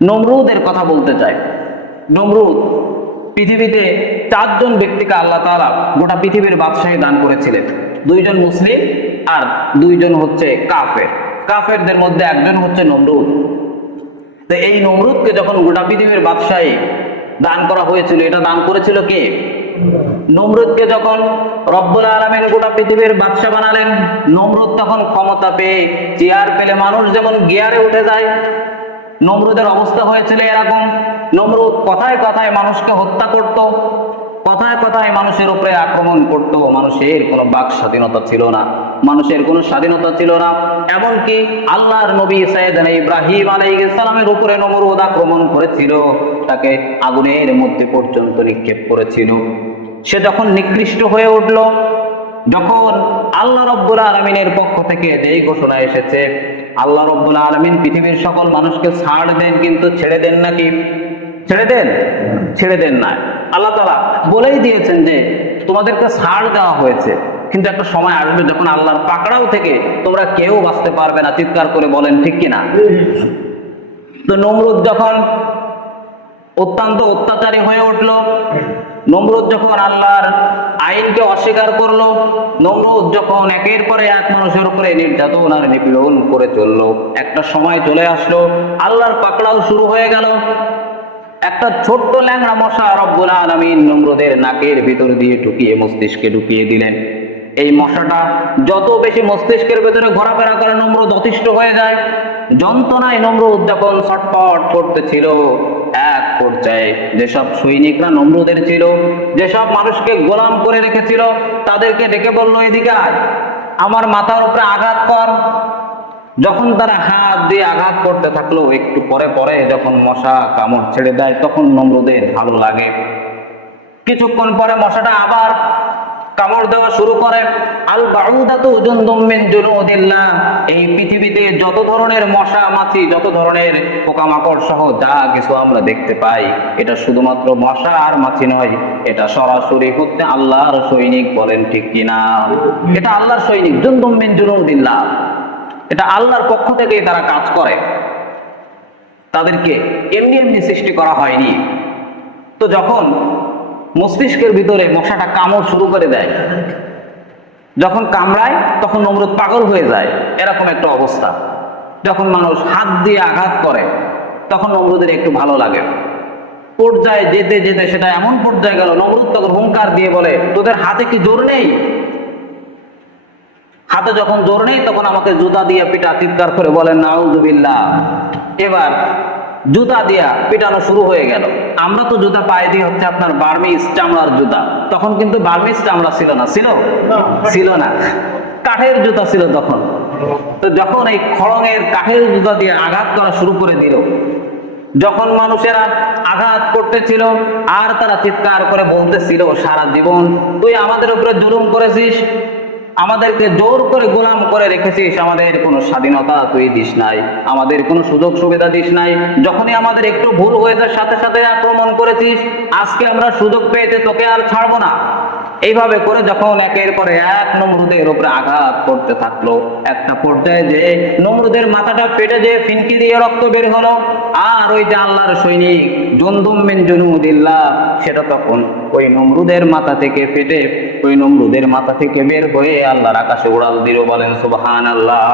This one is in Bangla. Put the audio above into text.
নমরুদের কথা বলতে চাই। নমরুদ পৃথিবীতে 4 জন ব্যক্তিকে আল্লাহ তাআলা গোটা পৃথিবীর বাদশাহী দান করেছিলেন। 2 জন মুসলিম আর 2 জন হচ্ছে কাফের। কাফেরদের মধ্যে একজন হচ্ছে নমরুদ। তো এই নমরুদকে যখন গোটা পৃথিবীর বাদশাহী দান করা হয়েছিল, এটা দান করেছিল কে? নমরুদকে যখন রব্বুল আলামিন গোটা পৃথিবীর বাদশা বানালেন, নমরুদ তখন ক্ষমতা পেয়ে চেয়ার পেলে মানুষ যেমন গিয়ারে উঠে যায়, নমরুদের অবস্থা হয়েছিল এরকম। নমরুদ কথায় কথায় মানুষকে হত্যা করত, কথায় কথায় মানুষের উপরে আক্রমণ করত। মানুষের কোনো বাক স্বাধীনতা ছিল না, মানুষের কোনো স্বাধীনতা ছিল না। এমনকি আল্লাহর নবী সাইয়েদনা ইব্রাহিম আলাইহিস সালামের উপরে নমরুদ আক্রমণ করেছিল, তাকে আগুনের মধ্যে পর্যন্ত নিক্ষেপ করেছিল। সে যখন নিকৃষ্ট হয়ে উঠল, যখন আল্লাহ রাব্বুল আলামিনের পক্ষ থেকে এই ঘোষণা এসেছে, আল্লাহ রাব্বুল আলামিন পৃথিবীর সকল মানুষকে ছাড় দেন, কিন্তু ছেড়ে দেন নাকি? ছেড়ে দেন? ছেড়ে দেন না। আল্লাহ তাআলা বলেই দিয়েছেন যে তোমাদেরকে ছাড় দেওয়া হয়েছে, কিন্তু একটা সময় আসবে যখন আল্লাহর পাকড়াও থেকে তোমরা কেউ বাঁচতে পারবে না। চিৎকার করে বলেন ঠিক কিনা? তো নমরুদ যখন অত্যন্ত অত্যাচারী হয়ে উঠল, নমরুদ যখন আল্লাহর আইনকে অস্বীকার করলো, নমরুদ যখন একের পরে এক মানুষের উপরে নির্যাতন আর নিপীড়ন করে চললো, একটা সময় চলে আসলো আল্লাহর পাকড়াও শুরু হয়ে গেল। একটা ছোট্ট ল্যাংড়া মশা রব্বুল আলামিন নমরুদের নাকের ভিতর দিয়ে ঢুকিয়ে মস্তিষ্কে ঢুকিয়ে দিলেন। এই মশাটা যত বেশি মস্তিষ্কের ভেতরে ঘোরাফেরা করে, নমরুদ অতিষ্ঠ হয়ে যায়। যন্ত্রণায় নমরুদ যখন ছটফট করতেছিল, এক পর্যায়ে যেসব সৈনিকরা নমরুদের ছিল, যেসব মানুষকে গোলাম করে রেখেছিল, তাদেরকে ডেকে বলল, এদিকে আয়, আমার মাথার উপরে আঘাত কর। যখন তারা হাত দিয়ে আঘাত করতে থাকলো, একটু পরে পরে যখন মশা কামড় ছেড়ে দেয়, তখন নমরুদের ভালো লাগে। কিছুক্ষণ পরে মশাটা আবার কামড় দেওয়া শুরু করে। আল বাউদাতু জুনদুম মিন জুনুদিল্লাহ, এই পৃথিবীতে যত ধরনের মশা মাছি, যত ধরনের পোকামাকড় সহ যা কিছু আমরা দেখতে পাই, এটা শুধুমাত্র মশা আর মাছি নয়, এটা সরাসরি হচ্ছে আল্লাহর সৈনিক। বলেন ঠিক কিনা? এটা আল্লাহর সৈনিক, জুনদুম মিন জুনুদিল্লাহ। এটা আল্লাহর পক্ষ থেকেই তারা কাজ করে, তাদেরকে এমনি এমনি সৃষ্টি করা হয়নি। তো যখন মস্তিষ্কের ভিতরে মশাটা কামড় শুরু করে দেয়, যখন কামড়ায়, তখন নমরুদ পাগল হয়ে যায়। এরকম একটা অবস্থা। যখন মানুষ হাত দিয়ে আঘাত করে, তখন নমরুদের একটু ভালো লাগে। পর্যায়ে যেতে যেতে সেটা এমন পর্যায়ে গেল, নমরুদ তখন হুঙ্কার দিয়ে বলে, তোদের হাতে কি জোর নেই? হাতে যখন জোর নেই, তখন আমাকে জুতা দিয়ে পিটা। চিৎকার করে বলেন নাউযুবিল্লাহ। এবার জুতা দিয়া পিটানো শুরু হয়ে গেল। আমরা তো জুতা পায়ে দিয়ে হচ্ছে আপনার বার্মিজ চামড়ার জুতা, তখন কিন্তু বার্মিজ চামড়া ছিল না। ছিল না, কাঠের জুতা ছিল তখন। তো যখন এই খড়ঙের কাঠের জুতা দিয়ে আঘাত করা শুরু করে দিল, যখন মানুষেরা আঘাত করতেছিল, আর তারা চিৎকার করে বলতেছিল, সারা জীবন তুই আমাদের উপরে জুলুম করেছিস, আমাদেরকে জোর করে গোলাম করে রেখেছিস, আমাদের কোনো স্বাধীনতা তুই দিস নাই, আমাদের কোনো সুযোগ সুবিধা দিস নাই। যখনই আমাদের একটু ভুল হয়েছে, সাথে সাথে আক্রমণ করেছিস। আজকে আমরা সুযোগ পেয়েছে, তোকে আর ছাড়বো না। এইভাবে করে যখন একের পরে এক নমরুদের উপরে আঘাত করতে থাকলো, একটা পর্যায়ে যে নমরুদের মাথাটা ফেটে যে ফিনকি দিয়ে রক্ত বের হলো, আর ওই যে আল্লাহর সৈনিক জুনদুম মিন জুনুদিল্লাহ, সেটা তখন ওই নমরুদের মাথা থেকে ফেটে, ওই নমরুদের মাথা থেকে বের হয়ে আল্লাহর আকাশে উড়াল দিল। বলেন সুবহানাল্লাহ।